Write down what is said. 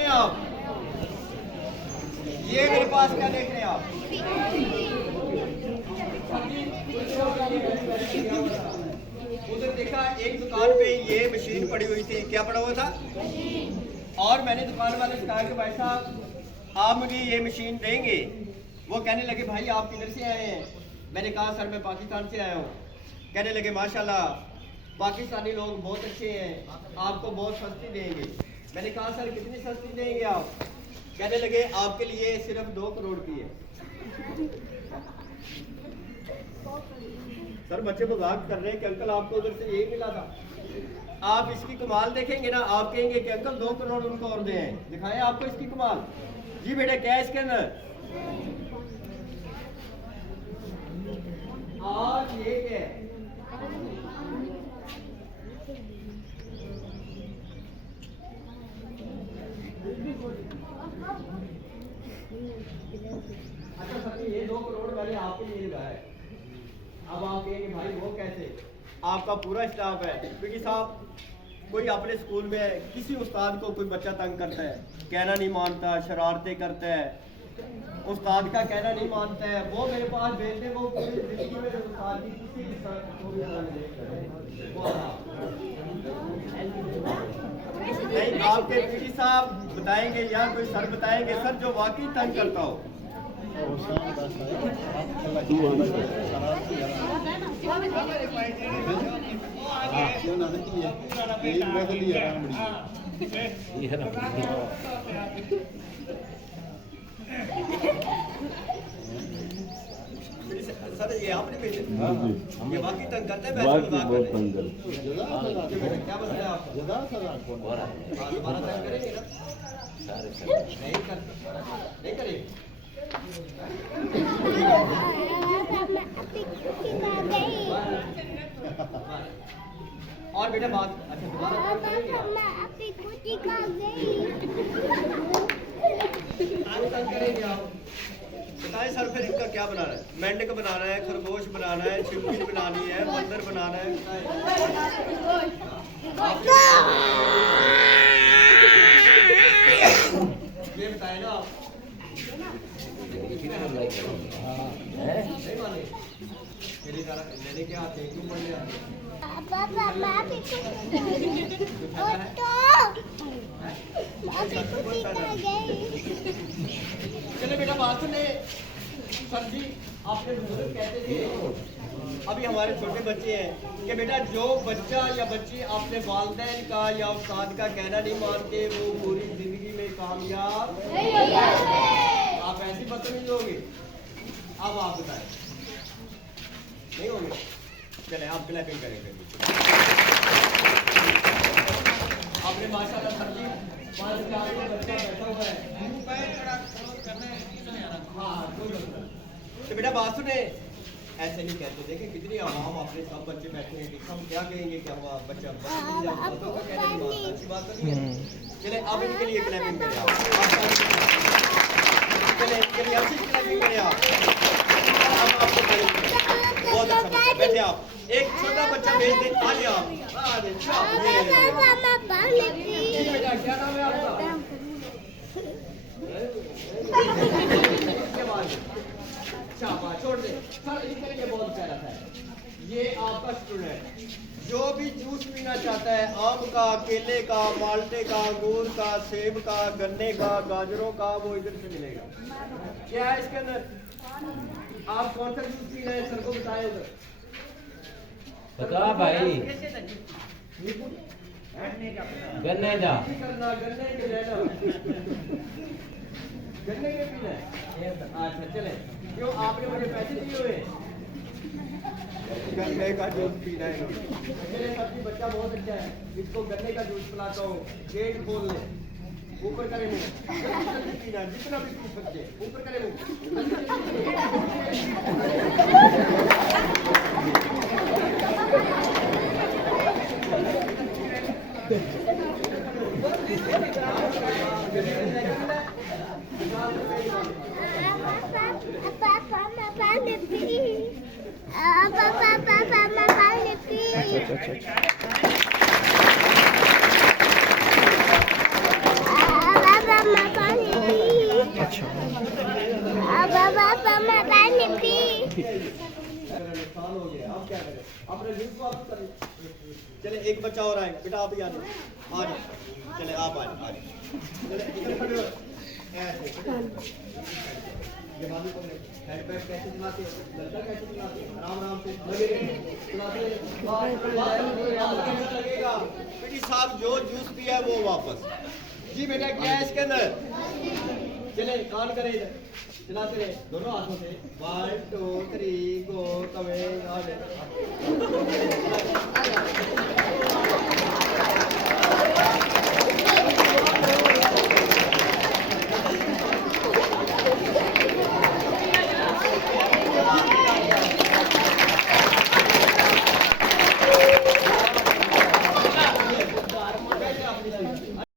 हैं आप? ये मेरे पास क्या देख रहे हैं आप? उधर देखा एक दुकान पे ये मशीन पड़ी हुई थी, क्या पड़ा हुआ था? और मैंने दुकान वाले से कहा कि भाई साहब आप मुझे ये मशीन देंगे? वो कहने लगे भाई आप किधर से आए हैं? मैंने कहा सर मैं पाकिस्तान से आया हूँ। कहने लगे माशाल्लाह पाकिस्तानी लोग बहुत अच्छे हैं, आपको बहुत सस्ती देंगे। मैंने कहा सर कितनी सस्ती देंगे आप? कहने लगे आपके लिए सिर्फ 2 करोड़ की है। सर बच्चे मजाक कर रहे हैं कि अंकल आपको उधर से यही मिला था। आप इसकी कमाल देखेंगे ना, आप कहेंगे कि अंकल 2 करोड़ उनको और दे। दिखाएं आपको इसकी कमाल। जी बेटा क्या है इसके अंदर? आज ये क्या है? अच्छा सर ये 2 करोड़ मैंने आपके लिए लगाया है। अब आप कहेंगे भाई वो कैसे? आपका पूरा स्टाफ है क्योंकि साहब कोई अपने स्कूल में किसी उस्ताद को कोई बच्चा तंग करता है, कहना नहीं मानता, शरारतें करता है, उस्ताद का कहना नहीं मानता है, वो मेरे पास भेजते वो पूरी जिंदगी में उस्ताद की किसी नहीं। आपके पीडी साहब बताएंगे या कोई सर बताएंगे सर जो वाकई तंग करता हो? सर ये आपने भेजे? ये वाकई तंग करते हैं? क्या बताया आपको? दोबारा तंग करेंगे ना? नहीं करेंगे। और बेटा बात अच्छा दोबारा करेंगे आप? बताएं सर फिर इनका क्या बनाना है? मेंढक बनाना है, खरगोश बनाना है, चिमनी बनानी है, बंदर बनाना है? ये बताए ना आप। लेने क्या आते हैं? क्यों पढ़ने आते हैं? चले बेटा बात सुने। सर जी आपने कहते थे अभी हमारे छोटे बच्चे हैं कि बेटा जो बच्चा या बच्ची अपने वालिदैन का या उस्ताद का कहना नहीं मानते वो पूरी जिंदगी में कामयाब नहीं होगा। आप ऐसी बदतमीज होंगे? अब आप बताएं नहीं होंगे? चले आप क्लैपिंग करेंगे। आपने माशाल्लाह सर जी बच्चा बैठा हुआ है। हाँ तो बेटा बात सुने, ऐसे नहीं कहते। देखें कितनी आवाम अपने सब बच्चे बैठे हैं, हम क्या कहेंगे क्या हुआ बच्चा अच्छी बात तो नहीं है। चले अब इनके लिए क्लैपिंग करें आप। चले इनके लिए अच्छी क्लैपिंग करें आप। बहुत अच्छा बैठे आप। एक छोटा बच्चा भेज दे आलिया आप। क्या नाम है आपका? छोड़ दे सर इनके लिए बहुत प्यारा था। ये आपका स्टूडेंट जो भी जूस पीना चाहता है, आम का, केले का, माल्टे का, अंगूर का, सेब का, गन्ने का, गाजरों का, वो इधर से मिलेगा। क्या है इसके अंदर? आप कौन सा जूस पी रहे हैं सर को बताएं उधर। बता भाई। गन्ने का करना गन्ने के लेना गन्ने के पीना है। अच्छा चले क्यों आपने मुझे पैसे दिए हुए? गन्ने का जूस पीना है। मेरे साथी बच्चा बहुत अच्छा है, इसको गन्ने का जूस पिलाता हूँ। गेट खोल ले, ऊपर करे मुँह, पीना जितना भी पी सकते ऊपर करे मुँह। कमाल हो गया। अब क्या करें, अपने जूस को वापस करें। चले एक बच्चा और आएगा, बेटा आप ही आ जाओ, आ जाओ, चले आप आ जाओ, चले इधर खड़े हो, ऐसे ये बाजू को हेड बैग कैसे चलाते हैं, लड़का कैसे चलाते हैं, आराम आराम से लगे रहे, चलाते लगेगा। बेटी साहब जो जूस पिया है वो वापस। जी बेटा क्या है इसके अंदर, चले कान करें इधर, चलाते रहे दोनों हाथों से, 1 2 3 गो कवे